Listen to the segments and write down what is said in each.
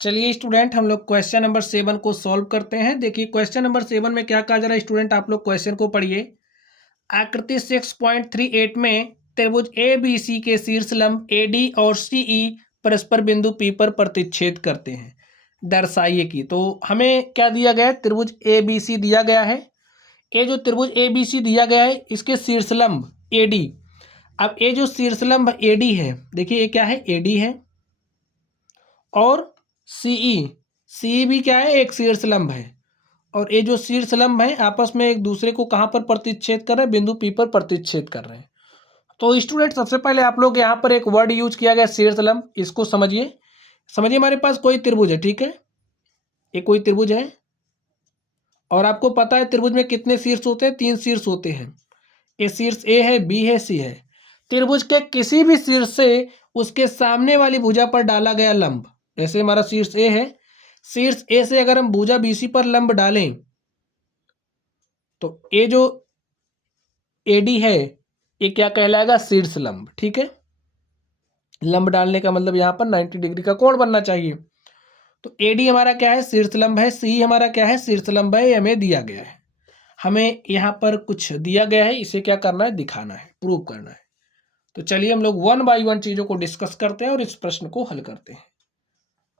चलिए स्टूडेंट, हम लोग क्वेश्चन नंबर 7 को सॉल्व करते हैं। देखिए क्वेश्चन नंबर 7 में क्या कहा जा रहा है स्टूडेंट, आप लोग क्वेश्चन को पढ़िए। आकृति 6.38 में त्रिभुज ए बी सी के शीर्ष लंब एडी और सीई परस्पर बिंदु पी पर प्रतिच्छेद करते हैं, दर्शाइए कि। तो हमें क्या दिया गया है, त्रिभुज ए बी सी दिया गया है। ये जो त्रिभुज ए बी सी दिया गया है इसके शीर्ष लंब एडी। अब ये जो शीर्ष लंब एडी है, देखिए ये क्या है, एडी है। और सीई, सीई भी क्या है, एक शीर्षलंब है। और ये जो शीर्षलंब है आपस में एक दूसरे को कहाँ पर प्रतिच्छेद कर रहे हैं, बिंदु पी पर प्रतिच्छेद कर रहे हैं। तो स्टूडेंट सबसे पहले आप लोग यहाँ पर एक वर्ड यूज किया गया शीर्षलंब, इसको समझिए। समझिए हमारे पास कोई त्रिभुज है, ठीक है, ये कोई त्रिभुज है और आपको पता है त्रिभुज में कितने शीर्ष होते हैं, 3 शीर्ष होते हैं। ये शीर्ष ए है, बी है, सी है। त्रिभुज के किसी भी शीर्ष से उसके सामने वाली भुजा पर डाला गया लंब, जैसे हमारा शीर्ष ए है, शीर्ष ए से अगर हम भुजा बीसी पर लंब डालें तो ये जो एडी है ये क्या कहलाएगा, शीर्ष लंब। ठीक है, लंब डालने का मतलब यहाँ पर 90 डिग्री का कोण बनना चाहिए। तो एडी हमारा क्या है, शीर्ष लंब है। सी हमारा क्या है, शीर्ष लंब है। ये हमें दिया गया है, हमें यहाँ पर कुछ दिया गया है, इसे क्या करना है, दिखाना है, प्रूव करना है। तो चलिए हम लोग 1 बाय 1 चीज़ों को डिस्कस करते हैं और इस प्रश्न को हल करते हैं।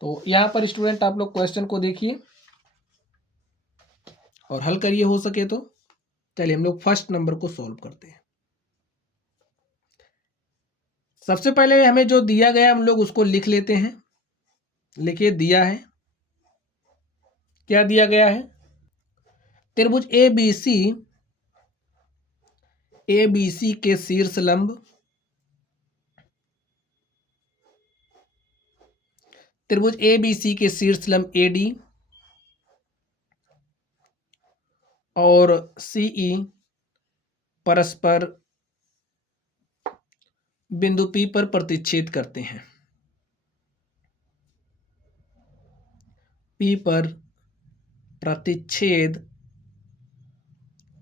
तो यहाँ पर स्टूडेंट आप लोग क्वेश्चन को देखिए और हल करिए हो सके तो। चलिए हम लोग फर्स्ट नंबर को सॉल्व करते हैं। सबसे पहले हमें जो दिया गया हम लोग उसको लिख लेते हैं। लिखिए, दिया है, क्या दिया गया है, त्रिभुज ए बी सी के शीर्ष लंब, त्रिभुज ए बी सी के शीर्ष लंब एडी और सीई परस्पर बिंदु पी पर प्रतिच्छेद करते हैं, पी पर प्रतिच्छेद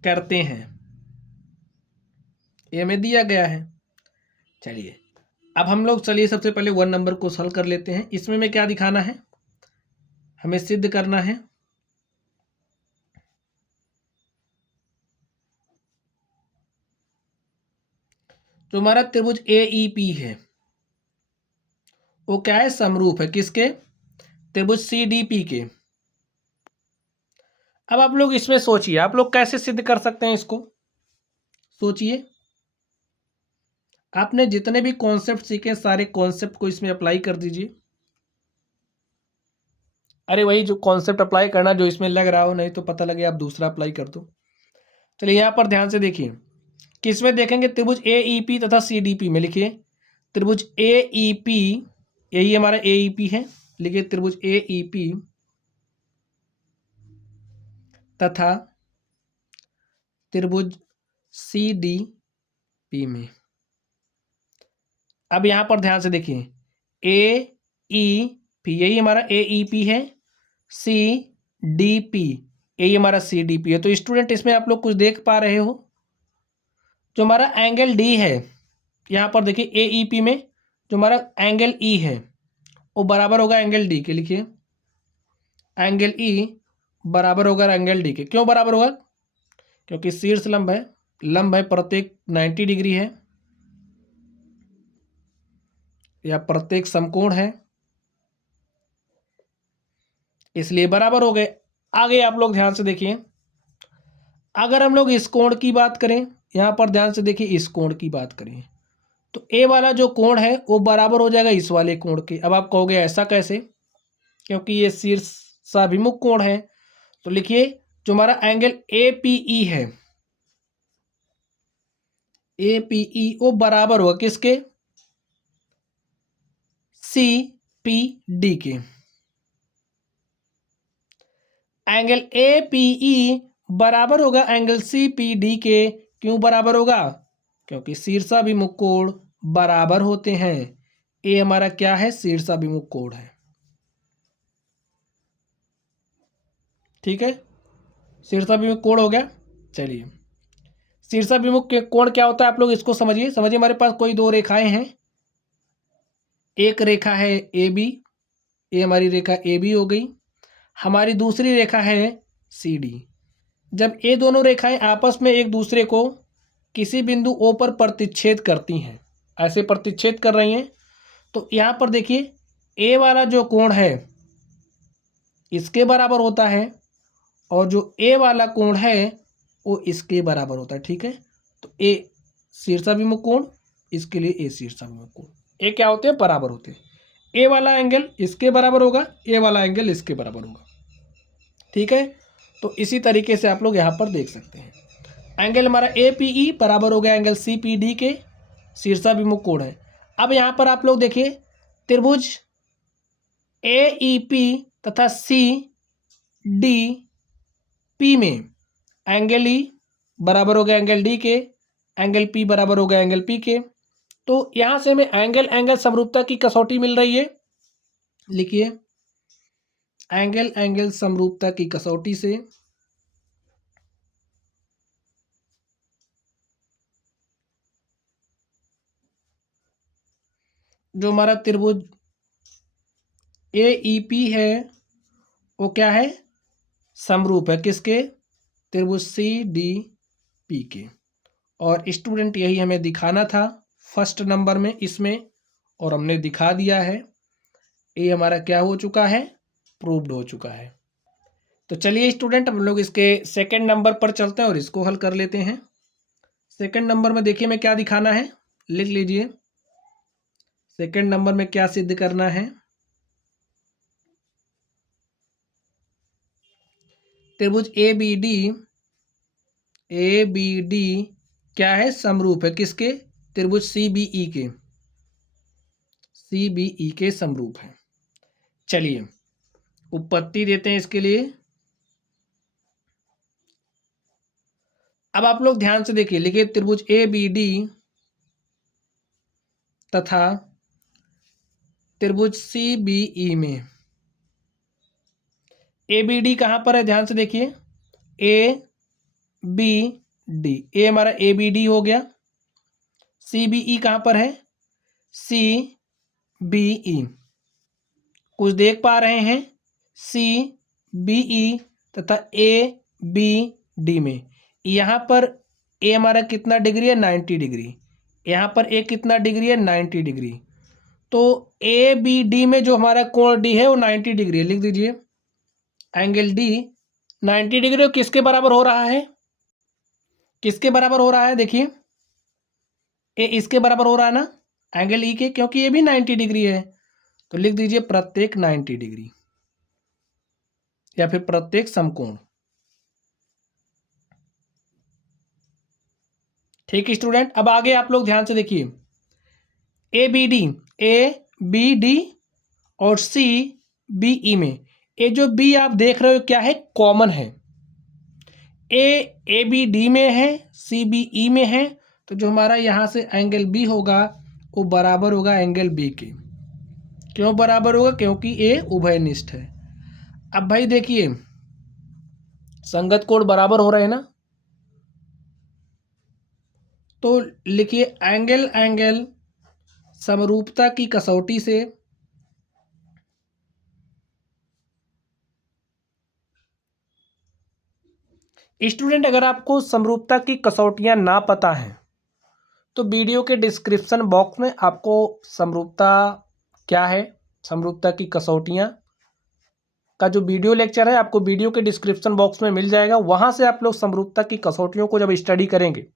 करते हैं, ये हमें दिया गया है। चलिए अब हम लोग, चलिए सबसे पहले 1 नंबर को हल कर लेते हैं। इसमें हमें क्या दिखाना है, हमें सिद्ध करना है जो हमारा त्रिभुज AEP है वो क्या है, समरूप है किसके, त्रिभुज CDP के। अब आप लोग इसमें सोचिए, आप लोग कैसे सिद्ध कर सकते हैं इसको, सोचिए। आपने जितने भी कॉन्सेप्ट सीखे सारे कॉन्सेप्ट को इसमें अप्लाई कर दीजिए। अरे वही जो कॉन्सेप्ट अप्लाई करना जो इसमें लग रहा हो, नहीं तो पता लगे आप दूसरा अप्लाई कर दो। चलिए यहाँ पर ध्यान से देखिए, किसमें देखेंगे, त्रिभुज AEP तथा CDP में। लिखिए त्रिभुज AEP, यही हमारा AEP है। लिखिए त्रिभुज AEP तथा त्रिभुज CDP में। अब यहां पर ध्यान से देखिए, AEP यही हमारा AEP है, CDP यही हमारा CDP है। तो स्टूडेंट इसमें आप लोग कुछ देख पा रहे हो, जो हमारा एंगल D है, यहां पर देखिए AEP में जो हमारा एंगल E है वो बराबर होगा एंगल D के। लिखिए एंगल E बराबर होगा एंगल D के। क्यों बराबर होगा, क्योंकि शीर्ष लंब है, लंब है, प्रत्येक 90 डिग्री है या प्रत्येक समकोण है, इसलिए बराबर हो गए। आगे आप लोग ध्यान से देखिए, अगर हम लोग इस कोण की बात करें, यहां पर ध्यान से देखिए, इस कोण की बात करें तो ए वाला जो कोण है वो बराबर हो जाएगा इस वाले कोण के। अब आप कहोगे ऐसा कैसे, क्योंकि ये शीर्षाभिमुख कोण है। तो लिखिए जो हमारा एंगल APE है, APE वो बराबर होगा किसके, CPD के। एंगल APE बराबर होगा एंगल CPD के। क्यों बराबर होगा, क्योंकि शीर्षाभिमुख कोण बराबर होते हैं। ए हमारा क्या है, शीर्षाभिमुख कोण है। ठीक है, शीर्षाभिमुख कोण हो गया। चलिए शीर्षाभिमुख कोण क्या होता है आप लोग इसको समझिए। समझिए हमारे पास कोई 2 रेखाएं हैं, एक रेखा है AB ये हमारी रेखा ए बी हो गई। हमारी दूसरी रेखा है सी डी। जब ये दोनों रेखाएं आपस में एक दूसरे को किसी बिंदु ओ पर प्रतिच्छेद करती हैं, ऐसे प्रतिच्छेद कर रही हैं, तो यहाँ पर देखिए ए वाला जो कोण है इसके बराबर होता है और जो ए वाला कोण है वो इसके बराबर होता है। ठीक है, तो ए शीर्षाभिमुख कोण, इसके लिए ए शीर्षाभिमुख कोण, ये क्या होते हैं, बराबर होते हैं। ए वाला एंगल इसके बराबर होगा, ए वाला एंगल इसके बराबर होगा। ठीक है, तो इसी तरीके से आप लोग यहाँ पर देख सकते हैं। एंगल हमारा ए पी ई बराबर हो गया एंगल सी पी डी के, शीर्षाभिमुख कोण है। अब यहाँ पर आप लोग देखिए त्रिभुज ए ई पी तथा सी डी पी में एंगल ई बराबर हो गया एंगल डी के, एंगल पी बराबर हो गया एंगल पी के। तो यहाँ से हमें एंगल एंगल समरूपता की कसौटी मिल रही है। लिखिए एंगल एंगल समरूपता की कसौटी से जो हमारा त्रिभुज ए ई पी है वो क्या है, समरूप है किसके, त्रिभुज सी डी पी के। और स्टूडेंट यही हमें दिखाना था फर्स्ट नंबर में इसमें, और हमने दिखा दिया है। ये हमारा क्या हो चुका है, प्रूव्ड हो चुका है। तो चलिए स्टूडेंट हम लोग इसके सेकंड नंबर पर चलते हैं और इसको हल कर लेते हैं। सेकंड नंबर में देखिए मैं क्या दिखाना है, लिख लीजिए। सेकंड नंबर में क्या सिद्ध करना है, त्रिभुज ए बी डी क्या है, समरूप है किसके, त्रिभुज सी बी ई के समरूप है। चलिए उत्पत्ति देते हैं इसके लिए। अब आप लोग ध्यान से देखिए, लिखिए त्रिभुज ए बी डी तथा त्रिभुज सी बी ई में ए बी डी कहां पर है, ध्यान से देखिए, ए बी डी, ए हमारा ए बी डी हो गया। सी बी ई कहां पर है, सी बी ई, कुछ देख पा रहे हैं, सी बी ई तथा ए बी डी में यहाँ पर ए हमारा कितना डिग्री है, 90 डिग्री, यहाँ पर ए कितना डिग्री है, 90 डिग्री। तो ए बी डी में जो हमारा कोण डी है वो 90 डिग्री है, लिख दीजिए एंगल डी 90 डिग्री। किसके बराबर हो रहा है, किसके बराबर हो रहा है, देखिए ए इसके बराबर हो रहा है ना एंगल ई के, क्योंकि ये भी 90 डिग्री है। तो लिख दीजिए प्रत्येक 90 डिग्री या फिर प्रत्येक समकोण। ठीक है स्टूडेंट, अब आगे आप लोग ध्यान से देखिए, ए बी डी और सी बी ई में ये जो बी आप देख रहे हो क्या है, कॉमन है। ए बी डी में है, सी बी ई में है, तो जो हमारा यहाँ से एंगल बी होगा वो बराबर होगा एंगल बी के। क्यों बराबर होगा, क्योंकि ए उभयनिष्ठ है। अब भाई देखिए संगत कोण बराबर हो रहे हैं ना, तो लिखिए एंगल एंगल समरूपता की कसौटी से स्टूडेंट अगर आपको समरूपता की कसौटियां ना पता हैं तो वीडियो के डिस्क्रिप्शन बॉक्स में आपको समरूपता क्या है, समरूपता की कसौटियां का जो वीडियो लेक्चर है आपको वीडियो के डिस्क्रिप्शन बॉक्स में मिल जाएगा। वहां से आप लोग समरूपता की कसौटियों को जब स्टडी करेंगे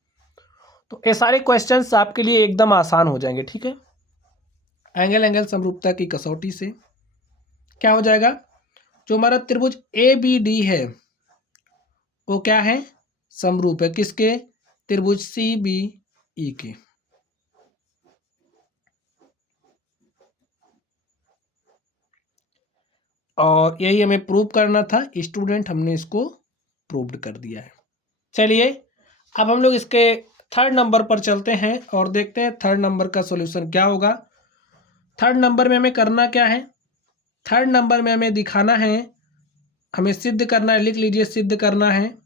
तो ये सारे क्वेश्चंस आपके लिए एकदम आसान हो जाएंगे। ठीक है, एंगल एंगल समरूपता की कसौटी से क्या हो जाएगा, जो हमारा त्रिभुज ए बी डी है वो क्या है, समरूप है किसके, त्रिभुज सी बी ई के। और यही हमें प्रूव करना था स्टूडेंट, हमने इसको प्रूव्ड कर दिया है। चलिए अब हम लोग इसके थर्ड नंबर पर चलते हैं और देखते हैं थर्ड नंबर का सॉल्यूशन क्या होगा। थर्ड नंबर में हमें करना क्या है, थर्ड नंबर में हमें दिखाना है, हमें सिद्ध करना है, लिख लीजिए सिद्ध करना है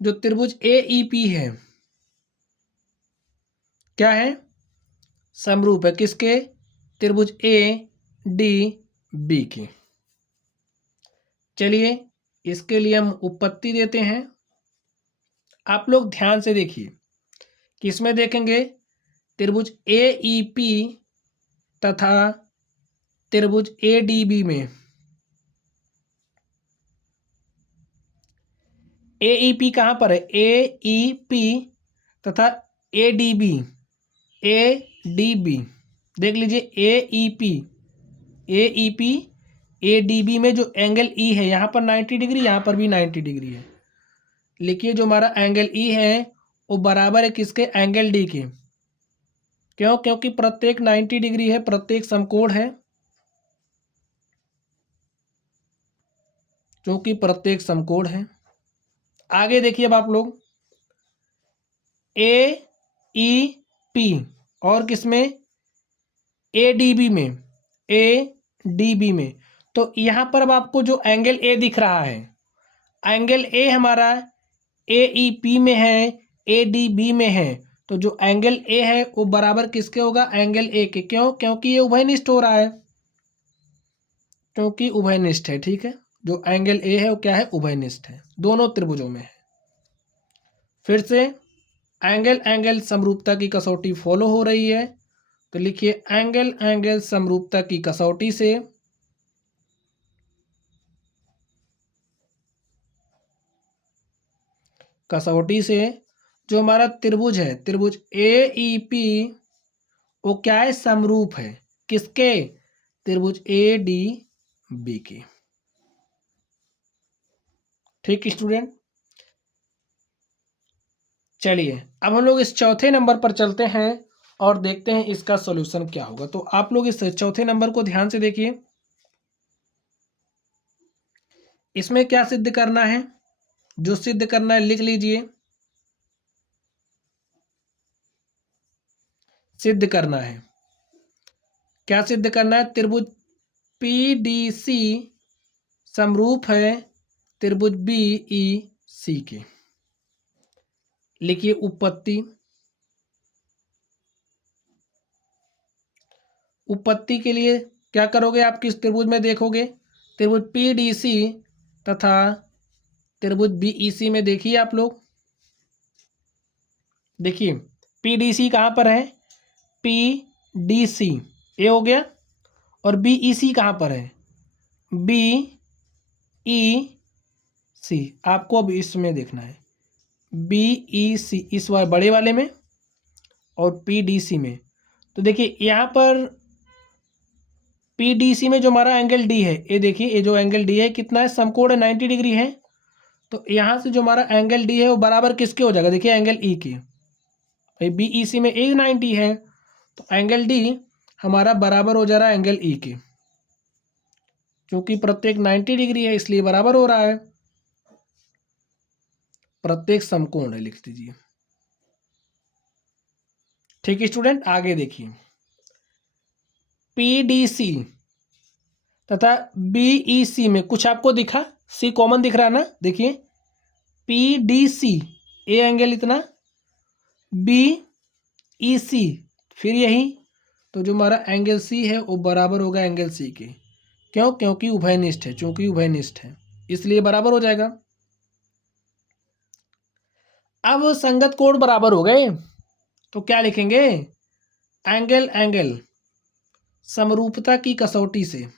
जो त्रिभुज ए ई पी है क्या है, समरूप है किसके? त्रिभुज ए डी बी के। चलिए इसके लिए हम उपपत्ति देते हैं। आप लोग ध्यान से देखिए, किसमें देखेंगे? त्रिभुज ए ई पी तथा त्रिभुज ए डी बी में। ए ई पी कहाँ पर है? ए ई पी तथा A D B. A D B देख लीजिए, A E P A D B में जो एंगल ई है, यहाँ पर 90 डिग्री, यहाँ पर भी 90 डिग्री है। लिखिए जो हमारा एंगल ई है वो बराबर है किसके? एंगल डी के। क्यों? क्योंकि प्रत्येक 90 डिग्री है, प्रत्येक समकोण है, क्योंकि प्रत्येक समकोण है। आगे देखिए अब आप लोग, ए ई पी और किसमें? ए डी बी में। ए डी बी में तो यहाँ पर अब आपको जो एंगल ए दिख रहा है, एंगल ए हमारा ए ई पी में है, ए डी बी में है, तो जो एंगल ए है वो बराबर किसके होगा? एंगल ए के। क्यों? क्योंकि ये उभयनिष्ठ हो रहा है, क्योंकि उभयनिष्ठ है। ठीक है, जो एंगल ए है वो क्या है? उभयनिष्ठ है, दोनों त्रिभुजों में है। फिर से एंगल एंगल समरूपता की कसौटी फॉलो हो रही है, तो लिखिए एंगल एंगल समरूपता की कसौटी से जो हमारा त्रिभुज है, त्रिभुज ए ई पी, वो क्या है? समरूप है किसके? त्रिभुज ए डी बी के। ठीक स्टूडेंट, चलिए अब हम लोग इस चौथे नंबर पर चलते हैं और देखते हैं इसका सॉल्यूशन क्या होगा। तो आप लोग इस चौथे नंबर को ध्यान से देखिए, इसमें क्या सिद्ध करना है? जो सिद्ध करना है लिख लीजिए। सिद्ध करना है, क्या सिद्ध करना है? त्रिभुज पी डी सी समरूप है त्रिभुज बी ई सी के। लिखिए उपपत्ति। उपपत्ति के लिए क्या करोगे? आप किस त्रिभुज में देखोगे? त्रिभुज पी डी सी तथा त्रिभुज बी ई सी में। देखिए आप लोग, देखिए पी डी सी कहाँ पर है? पी डी सी ए हो गया, और बी ई सी कहाँ पर है? बी ई सी। आपको अब इसमें देखना है, बी ई सी इस बड़े वाले में और पी डी सी में। तो देखिए यहाँ पर पी डी सी में जो हमारा एंगल डी है, ये देखिए ये जो एंगल डी है कितना है? समकोण है, 90 डिग्री है। तो यहाँ से जो हमारा एंगल डी है वो बराबर किसके हो जाएगा? देखिए एंगल ई के। भाई बी ई सी में ए 90 है, तो एंगल डी हमारा बराबर हो जा रहा है एंगल ई के, क्योंकि प्रत्येक 90 डिग्री है इसलिए बराबर हो रहा है। प्रत्येक समकोण है, लिख दीजिए। ठीक है स्टूडेंट, आगे देखिए, पी डी सी तथा बी ई सी में कुछ आपको दिखा? सी कॉमन दिख रहा है ना? देखिए P D C A angle इतना, बी ई सी फिर यही, तो जो हमारा एंगल सी है वो बराबर होगा एंगल सी के। क्यों? क्योंकि उभयनिष्ठ है, चूंकि उभयनिष्ठ है इसलिए बराबर हो जाएगा। अब संगत कोण बराबर हो गए तो क्या लिखेंगे? एंगल एंगल समरूपता की कसौटी से,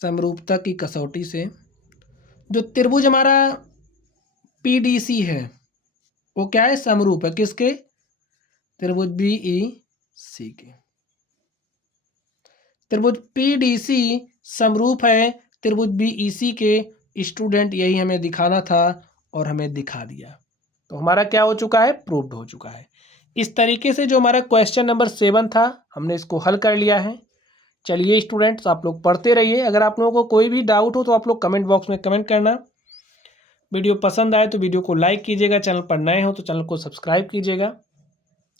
समरूपता की कसौटी से जो त्रिभुज हमारा पी डी सी है वो क्या है? समरूप है किसके? त्रिभुज बी ई सी के। त्रिभुज पी डी सी समरूप है त्रिभुज बी ई सी के। स्टूडेंट यही हमें दिखाना था और हमें दिखा दिया, तो हमारा क्या हो चुका है? प्रूव्ड हो चुका है। इस तरीके से जो हमारा क्वेश्चन नंबर 7 था हमने इसको हल कर लिया है। चलिए स्टूडेंट्स, आप लोग पढ़ते रहिए। अगर आप लोगों को कोई भी डाउट हो तो आप लोग कमेंट बॉक्स में कमेंट करना। वीडियो पसंद आए तो वीडियो को लाइक कीजिएगा, चैनल पर नए हो तो चैनल को सब्सक्राइब कीजिएगा,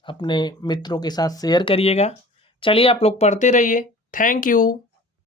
अपने मित्रों के साथ शेयर करिएगा। चलिए आप लोग पढ़ते रहिए। Thank you.